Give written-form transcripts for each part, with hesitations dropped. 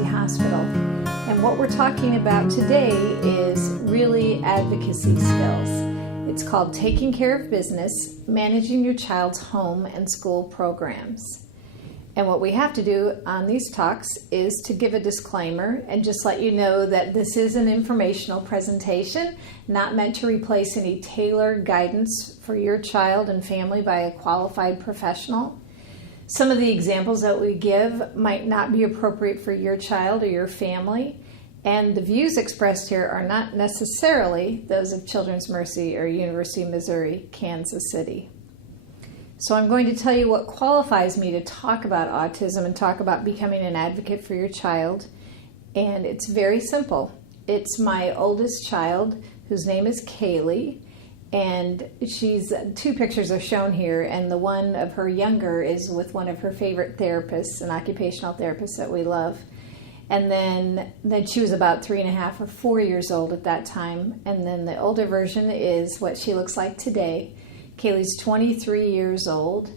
Mercy Hospital. And what we're talking about today is really advocacy skills. It's called Taking Care of Business, Managing Your Child's Home and School Programs. And what we have to do on these talks is to give a disclaimer and just let you know that this is an informational presentation, not meant to replace any tailored guidance for your child and family by a qualified professional. Some of the examples that we give might not be appropriate for your child or your family, and the views expressed here are not necessarily those of Children's Mercy or University of Missouri, Kansas City. So I'm going to tell you what qualifies me to talk about autism and talk about becoming an advocate for your child. And it's very simple. It's my oldest child, whose name is Kaylee, and two pictures are shown here, and the one of her younger is with one of her favorite therapists, an occupational therapist that we love. And then she was about 3.5 or 4 years old at that time. And then the older version is what she looks like today. Kaylee's 23 years old,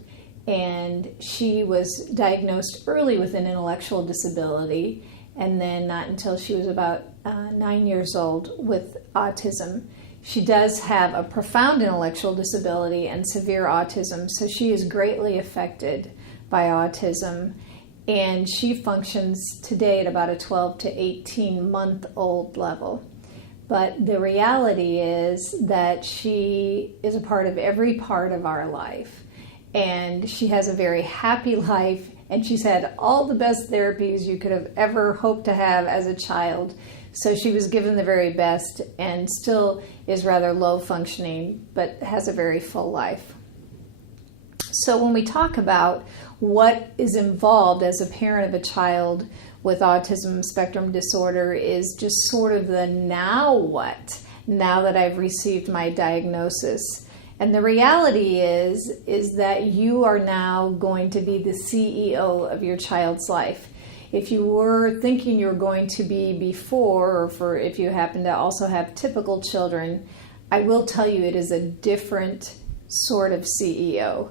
and she was diagnosed early with an intellectual disability, and then not until she was about 9 years old with autism. She does have a profound intellectual disability and severe autism, so she is greatly affected by autism, and she functions today at about a 12 to 18-month-old level. But the reality is that she is a part of every part of our life, and she has a very happy life, and she's had all the best therapies you could have ever hoped to have as a child. So she was given the very best and still is rather low functioning, but has a very full life. So when we talk about what is involved as a parent of a child with autism spectrum disorder is just sort of the now what, now that I've received my diagnosis. And the reality is that you are now going to be the CEO of your child's life. If you were thinking you were going to be before, or if you happen to also have typical children, I will tell you it is a different sort of CEO.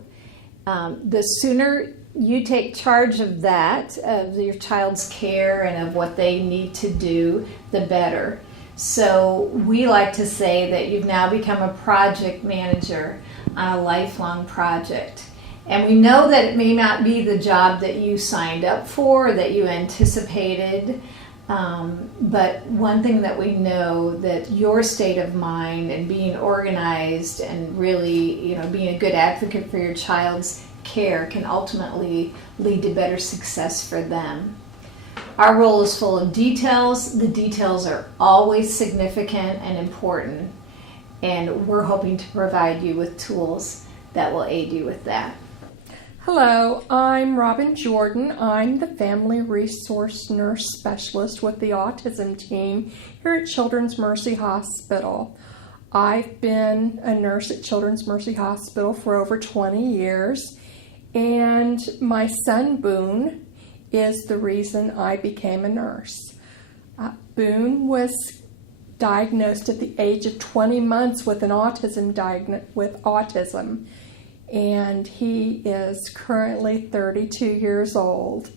The sooner you take charge of that, of your child's care and of what they need to do, the better. So we like to say that you've now become a project manager on a lifelong project. And we know that it may not be the job that you signed up for, or that you anticipated, but one thing that we know, that your state of mind and being organized and really, being a good advocate for your child's care can ultimately lead to better success for them. Our role is full of details. The details are always significant and important, and we're hoping to provide you with tools that will aid you with that. Hello, I'm Robin Jordan. I'm the Family Resource Nurse Specialist with the Autism team here at Children's Mercy Hospital. I've been a nurse at Children's Mercy Hospital for over 20 years, and my son Boone is the reason I became a nurse. Boone was diagnosed at the age of 20 months with autism, and he is currently 32 years old.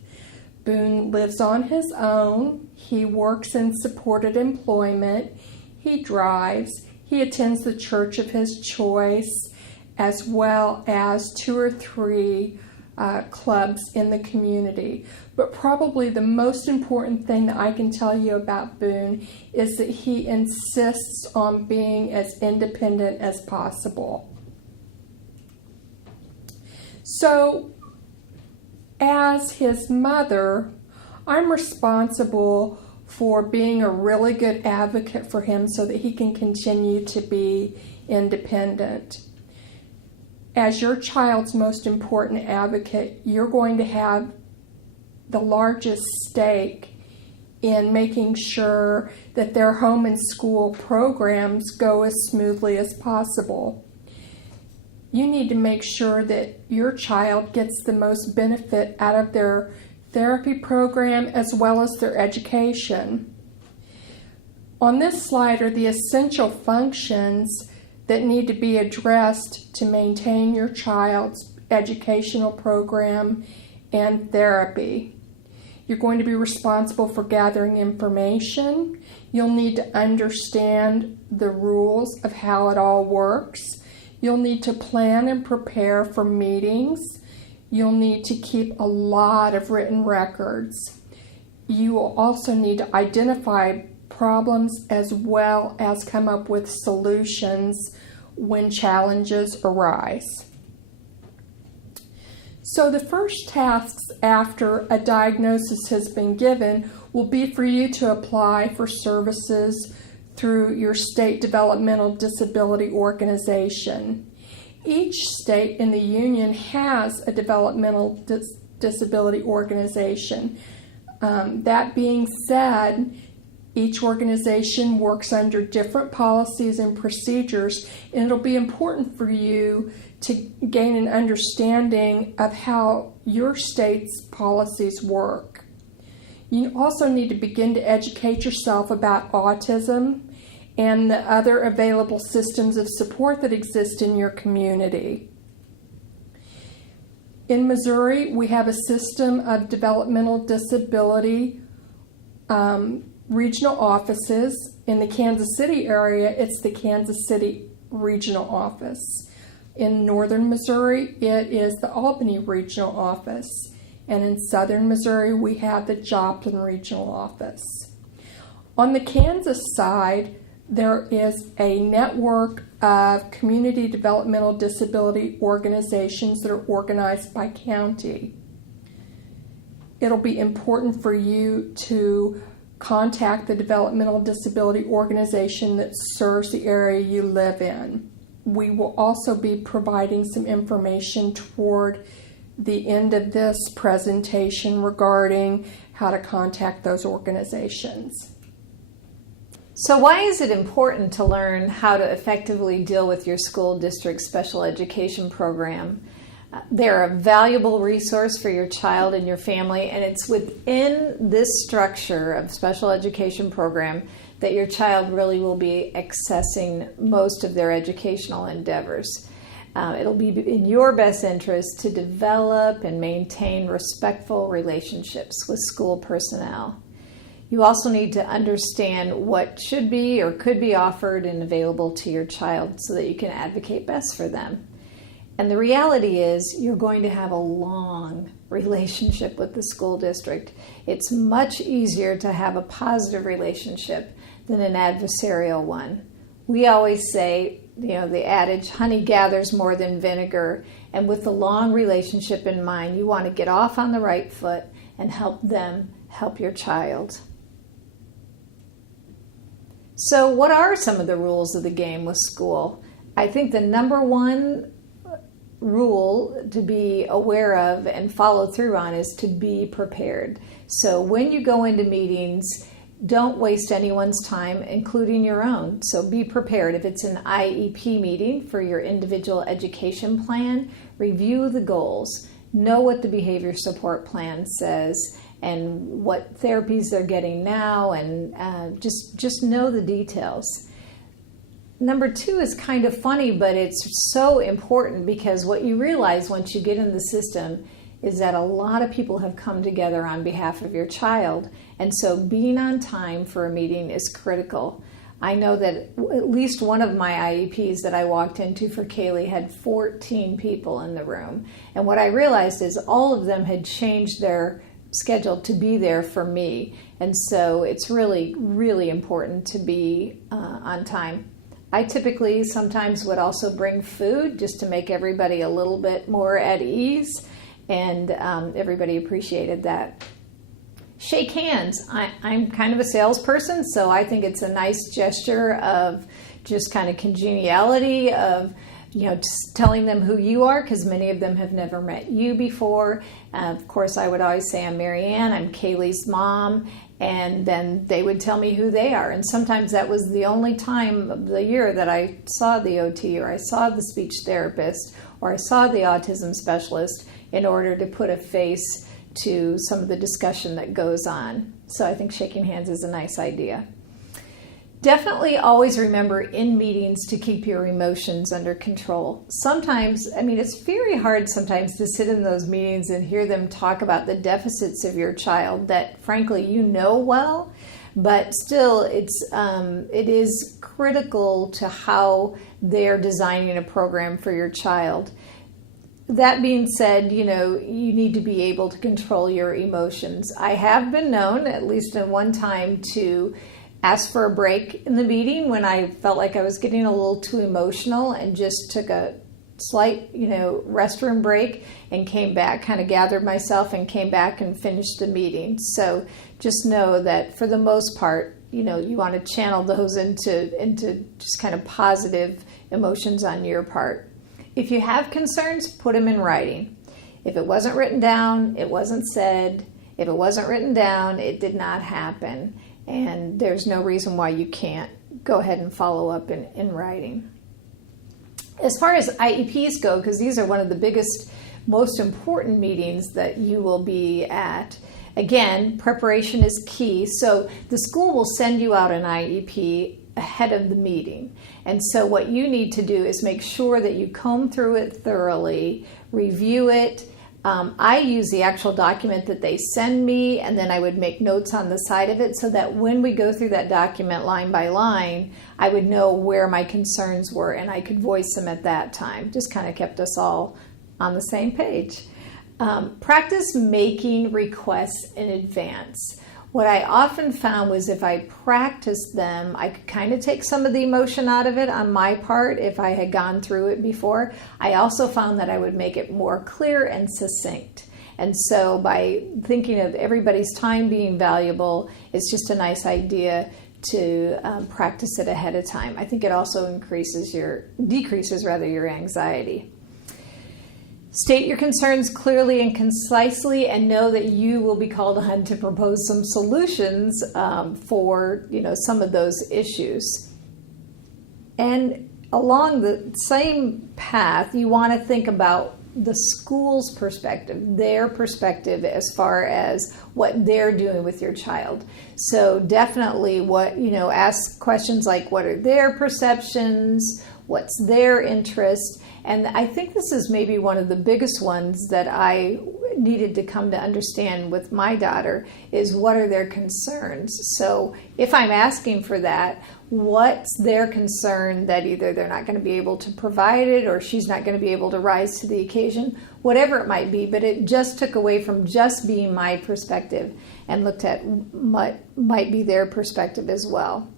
Boone lives on his own. He works in supported employment. He drives. He attends the church of his choice, as well as 2 or 3 clubs in the community. But probably the most important thing that I can tell you about Boone is that he insists on being as independent as possible. So, as his mother, I'm responsible for being a really good advocate for him so that he can continue to be independent. As your child's most important advocate, you're going to have the largest stake in making sure that their home and school programs go as smoothly as possible. You need to make sure that your child gets the most benefit out of their therapy program as well as their education. On this slide are the essential functions that need to be addressed to maintain your child's educational program and therapy. You're going to be responsible for gathering information. You'll need to understand the rules of how it all works. You'll need to plan and prepare for meetings. You'll need to keep a lot of written records. You will also need to identify problems as well as come up with solutions when challenges arise. So the first tasks after a diagnosis has been given will be for you to apply for services through your state developmental disability organization. Each state in the union has a developmental disability organization. That being said, each organization works under different policies and procedures, and it'll be important for you to gain an understanding of how your state's policies work. You also need to begin to educate yourself about autism and the other available systems of support that exist in your community. In Missouri, we have a system of developmental disability regional offices. In the Kansas City area, it's the Kansas City Regional Office. In northern Missouri, it is the Albany Regional Office. And in southern Missouri, we have the Joplin Regional Office. On the Kansas side, there is a network of community developmental disability organizations that are organized by county. It'll be important for you to contact the developmental disability organization that serves the area you live in. We will also be providing some information toward the end of this presentation regarding how to contact those organizations. So why is it important to learn how to effectively deal with your school district special education program? They're a valuable resource for your child and your family, and it's within this structure of special education program that your child really will be accessing most of their educational endeavors. It'll be in your best interest to develop and maintain respectful relationships with school personnel. You also need to understand what should be or could be offered and available to your child so that you can advocate best for them. And the reality is you're going to have a long relationship with the school district. It's much easier to have a positive relationship than an adversarial one. We always say, the adage, honey gathers more than vinegar. And with the long relationship in mind, you want to get off on the right foot and help them help your child. So what are some of the rules of the game with school? I think the number one rule to be aware of and follow through on is to be prepared. So when you go into meetings, don't waste anyone's time, including your own. So be prepared. If it's an IEP meeting for your individual education plan, review the goals. Know what the behavior support plan says and what therapies they're getting now, and just know the details. Number two is kind of funny, but it's so important because what you realize once you get in the system is that a lot of people have come together on behalf of your child, and so being on time for a meeting is critical. I know that at least one of my IEPs that I walked into for Kaylee had 14 people in the room, and what I realized is all of them had changed their schedule to be there for me, and so it's really, really important to be on time. I typically sometimes would also bring food just to make everybody a little bit more at ease, and everybody appreciated that. Shake hands. I'm kind of a salesperson, so I think it's a nice gesture of just kind of congeniality, of just telling them who you are, because many of them have never met you before. Of course, I would always say, I'm Mary Ann, I'm Kaylee's mom, and then they would tell me who they are. And sometimes that was the only time of the year that I saw the OT, or I saw the speech therapist, or I saw the autism specialist, in order to put a face to some of the discussion that goes on. So I think shaking hands is a nice idea. Definitely always remember in meetings to keep your emotions under control. Sometimes, it's very hard sometimes to sit in those meetings and hear them talk about the deficits of your child that frankly you know well, but still it is critical to how they're designing a program for your child. That being said, you need to be able to control your emotions. I have been known, at least at one time, to ask for a break in the meeting when I felt like I was getting a little too emotional and just took a slight, restroom break and came back, kind of gathered myself and came back and finished the meeting. So just know that for the most part, you want to channel those into just kind of positive emotions on your part. If you have concerns, put them in writing. If it wasn't written down, it wasn't said. If it wasn't written down, it did not happen. And there's no reason why you can't go ahead and follow up in writing. As far as IEPs go, because these are one of the biggest, most important meetings that you will be at, again, preparation is key. So the school will send you out an IEP ahead of the meeting. And so what you need to do is make sure that you comb through it thoroughly, review it. I use the actual document that they send me, and then I would make notes on the side of it so that when we go through that document line by line, I would know where my concerns were and I could voice them at that time. Just kind of kept us all on the same page. Practice making requests in advance. What I often found was if I practiced them, I could kind of take some of the emotion out of it on my part if I had gone through it before. I also found that I would make it more clear and succinct. And so by thinking of everybody's time being valuable, it's just a nice idea to practice it ahead of time. I think it also decreases your anxiety. State your concerns clearly and concisely, and know that you will be called on to propose some solutions for some of those issues. And along the same path, you want to think about the school's perspective, their perspective as far as what they're doing with your child. So definitely ask questions like, what are their perceptions? What's their interest? And I think this is maybe one of the biggest ones that I needed to come to understand with my daughter is, what are their concerns? So if I'm asking for that, what's their concern that either they're not going to be able to provide it or she's not going to be able to rise to the occasion, whatever it might be. But it just took away from just being my perspective and looked at what might be their perspective as well.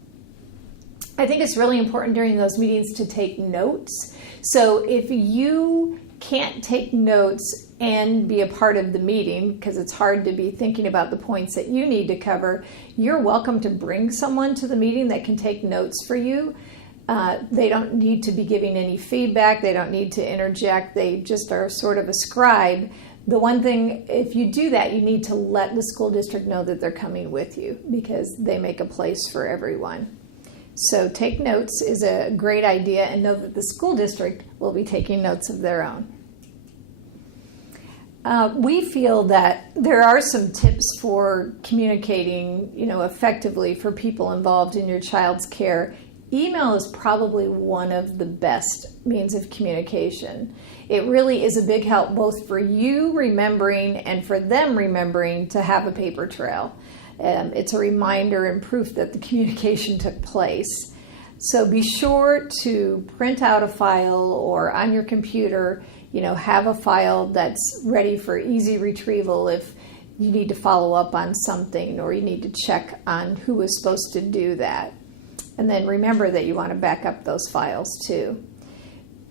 I think it's really important during those meetings to take notes. So if you can't take notes and be a part of the meeting, because it's hard to be thinking about the points that you need to cover, you're welcome to bring someone to the meeting that can take notes for you. They don't need to be giving any feedback. They don't need to interject. They just are sort of a scribe. The one thing, if you do that, you need to let the school district know that they're coming with you, because they make a place for everyone. So take notes is a great idea, and know that the school district will be taking notes of their own. We feel that there are some tips for communicating, effectively for people involved in your child's care. Email is probably one of the best means of communication. It really is a big help both for you remembering and for them remembering to have a paper trail. It's a reminder and proof that the communication took place. So be sure to print out a file, or on your computer, have a file that's ready for easy retrieval if you need to follow up on something or you need to check on who was supposed to do that. And then remember that you want to back up those files too.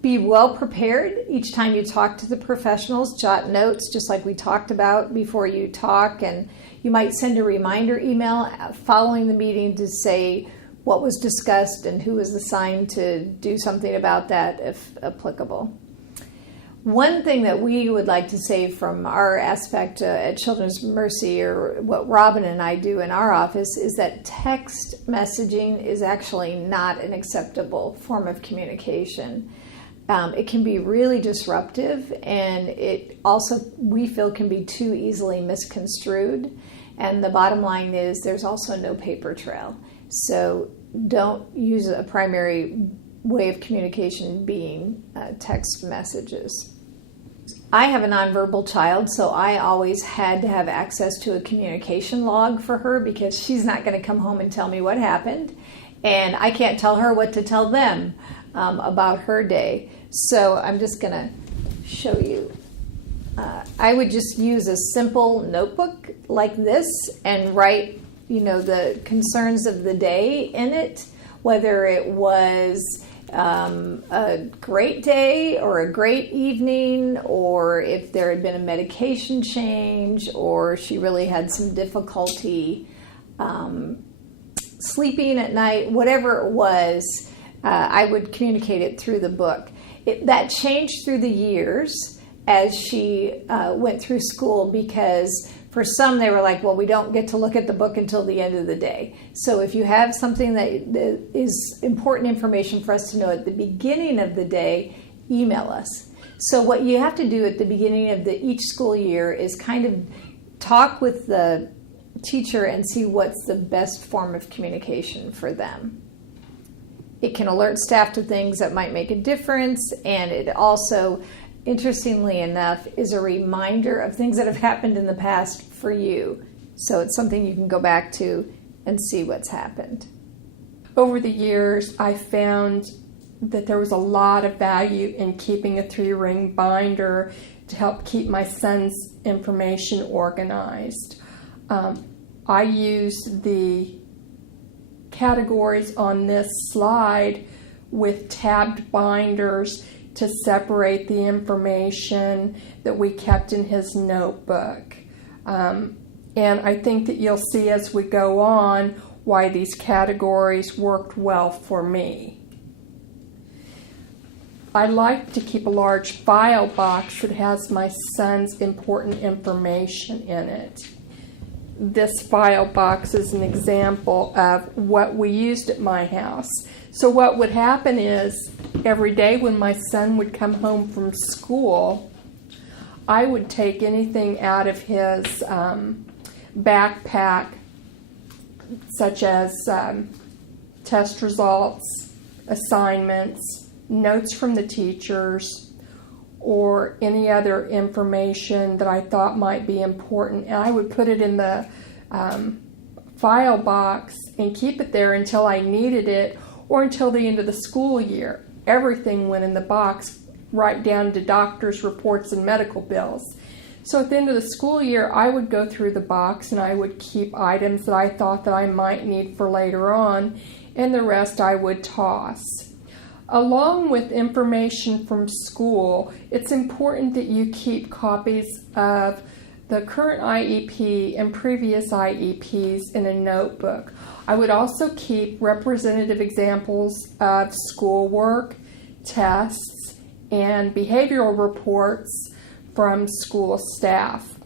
Be well prepared each time you talk to the professionals. Jot notes, just like we talked about before you talk, and you might send a reminder email following the meeting to say what was discussed and who was assigned to do something about that if applicable. One thing that we would like to say from our aspect at Children's Mercy, or what Robin and I do in our office, is that text messaging is actually not an acceptable form of communication. It can be really disruptive, and it also, we feel, can be too easily misconstrued. And the bottom line is there's also no paper trail. So don't use a primary way of communication being text messages. I have a nonverbal child, so I always had to have access to a communication log for her because she's not going to come home and tell me what happened, and I can't tell her what to tell them about her day. So I'm just going to show you. I would just use a simple notebook like this and write, the concerns of the day in it, whether it was a great day or a great evening, or if there had been a medication change, or she really had some difficulty sleeping at night, whatever it was, I would communicate it through the book. That changed through the years as she went through school, because for some they were like, well, we don't get to look at the book until the end of the day. So if you have something that is important information for us to know at the beginning of the day, email us. So what you have to do at the beginning of each school year is kind of talk with the teacher and see what's the best form of communication for them. It can alert staff to things that might make a difference, and it also, interestingly enough, is a reminder of things that have happened in the past for you. So it's something you can go back to and see what's happened. Over the years, I found that there was a lot of value in keeping a 3-ring binder to help keep my son's information organized. I used the categories on this slide with tabbed binders to separate the information that we kept in his notebook. And I think that you'll see as we go on why these categories worked well for me. I like to keep a large file box that has my son's important information in it. This file box is an example of what we used at my house. So what would happen is every day when my son would come home from school, I would take anything out of his backpack, such as test results, assignments, notes from the teachers, or any other information that I thought might be important, and I would put it in the file box and keep it there until I needed it, or until the end of the school year. Everything went in the box, right down to doctor's reports and medical bills. So at the end of the school year, I would go through the box and I would keep items that I thought that I might need for later on, and the rest I would toss. Along with information from school, it's important that you keep copies of the current IEP and previous IEPs in a notebook. I would also keep representative examples of schoolwork, tests, and behavioral reports from school staff,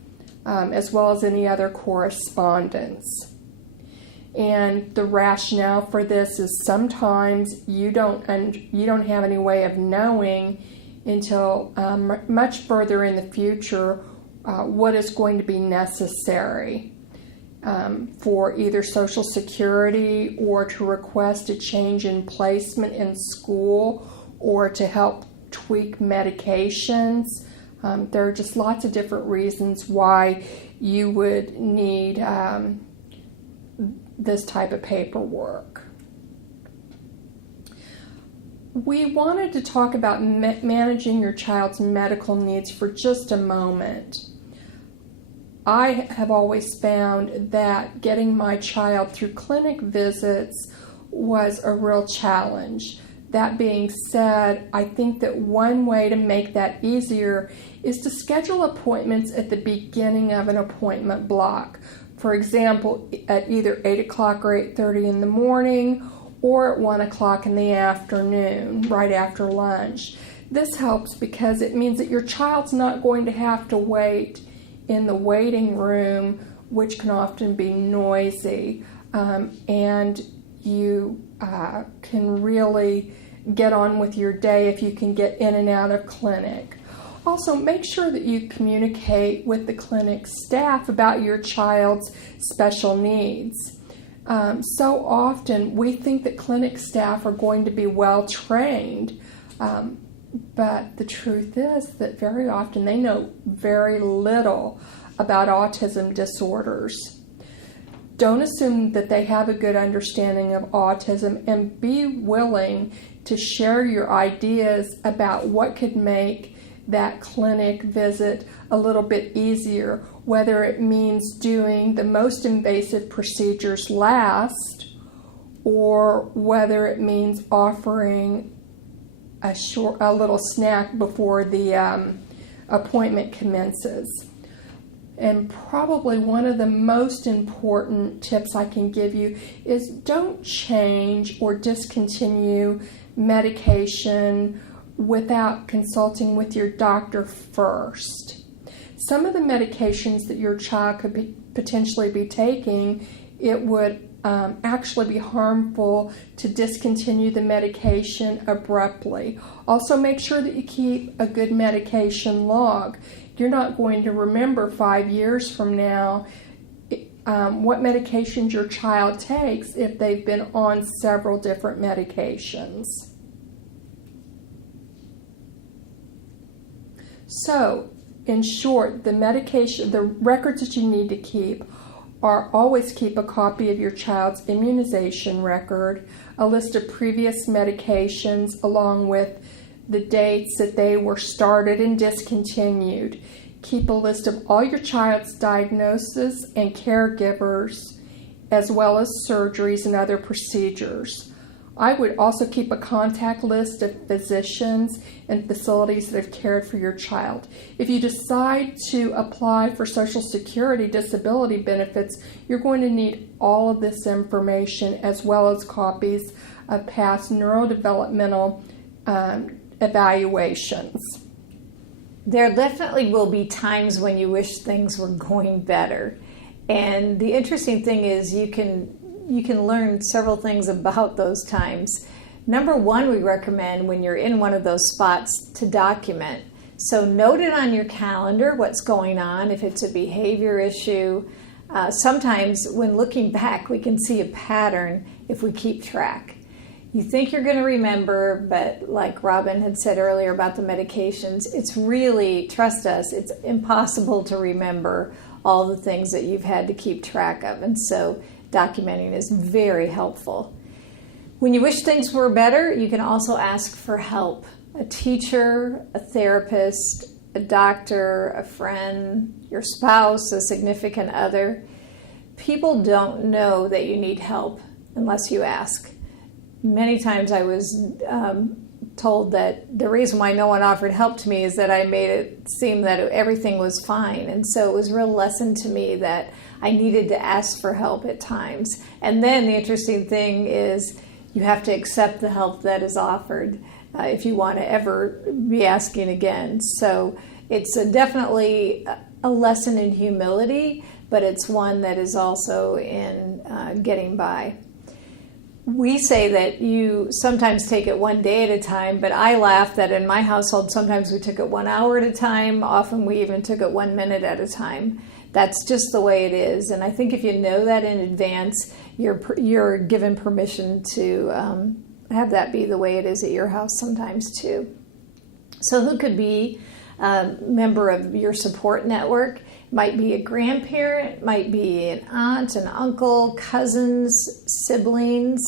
as well as any other correspondence. And the rationale for this is sometimes you don't have any way of knowing until much further in the future what is going to be necessary for either Social Security, or to request a change in placement in school, or to help tweak medications. There are just lots of different reasons why you would need this type of paperwork. We wanted to talk about managing your child's medical needs for just a moment. I have always found that getting my child through clinic visits was a real challenge. That being said, I think that one way to make that easier is to schedule appointments at the beginning of an appointment block. For example, at either 8 o'clock or 8:30 in the morning, or at 1 o'clock in the afternoon, right after lunch. This helps because it means that your child's not going to have to wait in the waiting room, which can often be noisy, and you can really get on with your day if you can get in and out of clinic. Also, make sure that you communicate with the clinic staff about your child's special needs. So often we think that clinic staff are going to be well trained, but the truth is that very often they know very little about autism disorders. Don't assume that they have a good understanding of autism, and be willing to share your ideas about what could make that clinic visit a little bit easier, whether it means doing the most invasive procedures last, or whether it means offering a little snack before the appointment commences. And probably one of the most important tips I can give you is don't change or discontinue medication without consulting with your doctor first. Some of the medications that your child could potentially be taking, it would actually be harmful to discontinue the medication abruptly. Also, make sure that you keep a good medication log. You're not going to remember 5 years from now what medications your child takes if they've been on several different medications. So, in short, the records that you need to keep are always keep a copy of your child's immunization record, a list of previous medications along with the dates that they were started and discontinued. Keep a list of all your child's diagnoses and caregivers, as well as surgeries and other procedures. I would also keep a contact list of physicians and facilities that have cared for your child. If you decide to apply for Social Security disability benefits, you're going to need all of this information, as well as copies of past neurodevelopmental evaluations. There definitely will be times when you wish things were going better. And the interesting thing is you can learn several things about those times. Number one, we recommend when you're in one of those spots to document. So note it on your calendar, what's going on, if it's a behavior issue. Sometimes when looking back, we can see a pattern if we keep track. You think you're going to remember, but like Robin had said earlier about the medications, it's really, trust us, it's impossible to remember all the things that you've had to keep track of. And so documenting is very helpful. When you wish things were better, you can also ask for help. A teacher, a therapist, a doctor, a friend, your spouse, a significant other. People don't know that you need help unless you ask. Many times I was told that the reason why no one offered help to me is that I made it seem that everything was fine. And so it was a real lesson to me that I needed to ask for help at times. And then the interesting thing is you have to accept the help that is offered if you want to ever be asking again. So it's definitely a lesson in humility, but it's one that is also in getting by. We say that you sometimes take it one day at a time, but I laugh that in my household, sometimes we took it 1 hour at a time. Often we even took it 1 minute at a time. That's just the way it is. And I think if you know that in advance, you're given permission to have that be the way it is at your house sometimes too. So who could be a member of your support network? Might be a grandparent, might be an aunt, an uncle, cousins, siblings.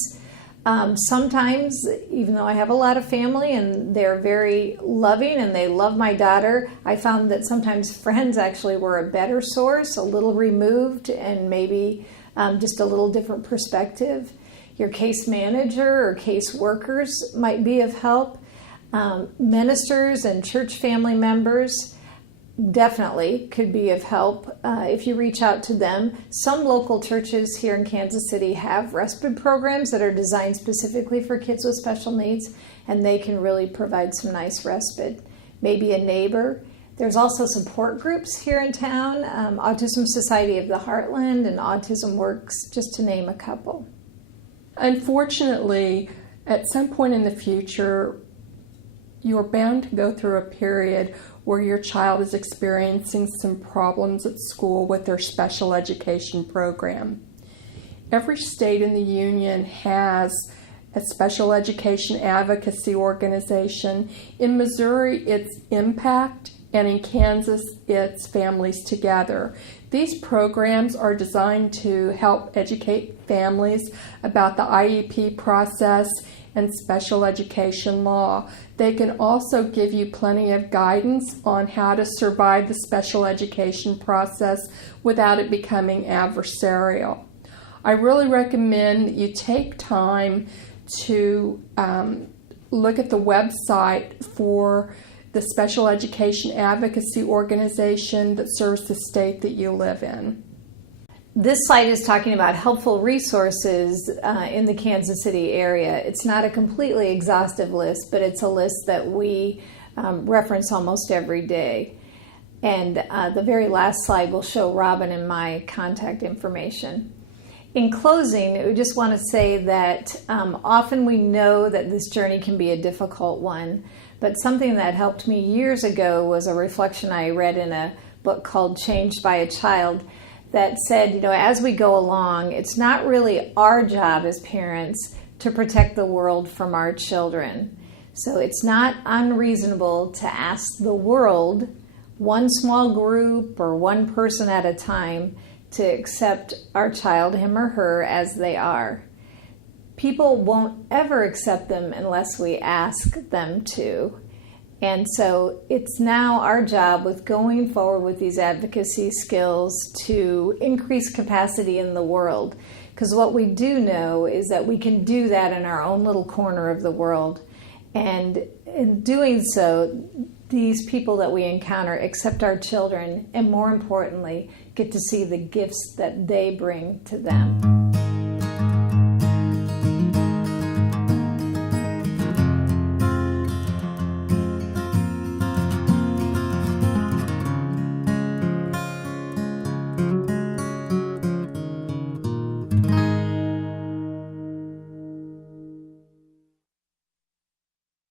Sometimes, even though I have a lot of family and they're very loving and they love my daughter, I found that sometimes friends actually were a better source, a little removed and maybe just a little different perspective. Your case manager or case workers might be of help. Ministers and church family members definitely could be of help if you reach out to them. Some local churches here in Kansas City have respite programs that are designed specifically for kids with special needs, and they can really provide some nice respite. Maybe a neighbor. There's also support groups here in town, Autism Society of the Heartland and Autism Works, just to name a couple. Unfortunately, at some point in the future, you're bound to go through a period where your child is experiencing some problems at school with their special education program. every state in the union has a special education advocacy organization. In Missouri, it's Impact, and in Kansas, it's Families Together. These programs are designed to help educate families about the IEP process and special education law. They can also give you plenty of guidance on how to survive the special education process without it becoming adversarial. I really recommend that you take time to look at the website for the special education advocacy organization that serves the state that you live in. This site is talking about helpful resources in the Kansas City area. It's not a completely exhaustive list, but it's a list that we reference almost every day. And the very last slide will show Robin and my contact information. In closing, we just want to say that often we know that this journey can be a difficult one, but something that helped me years ago was a reflection I read in a book called Changed by a Child that said, as we go along, it's not really our job as parents to protect the world from our children. So it's not unreasonable to ask the world, one small group or one person at a time, to accept our child, him or her, as they are. People won't ever accept them unless we ask them to. And so it's now our job with going forward with these advocacy skills to increase capacity in the world. Because what we do know is that we can do that in our own little corner of the world. And in doing so, these people that we encounter accept our children and, more importantly, get to see the gifts that they bring to them.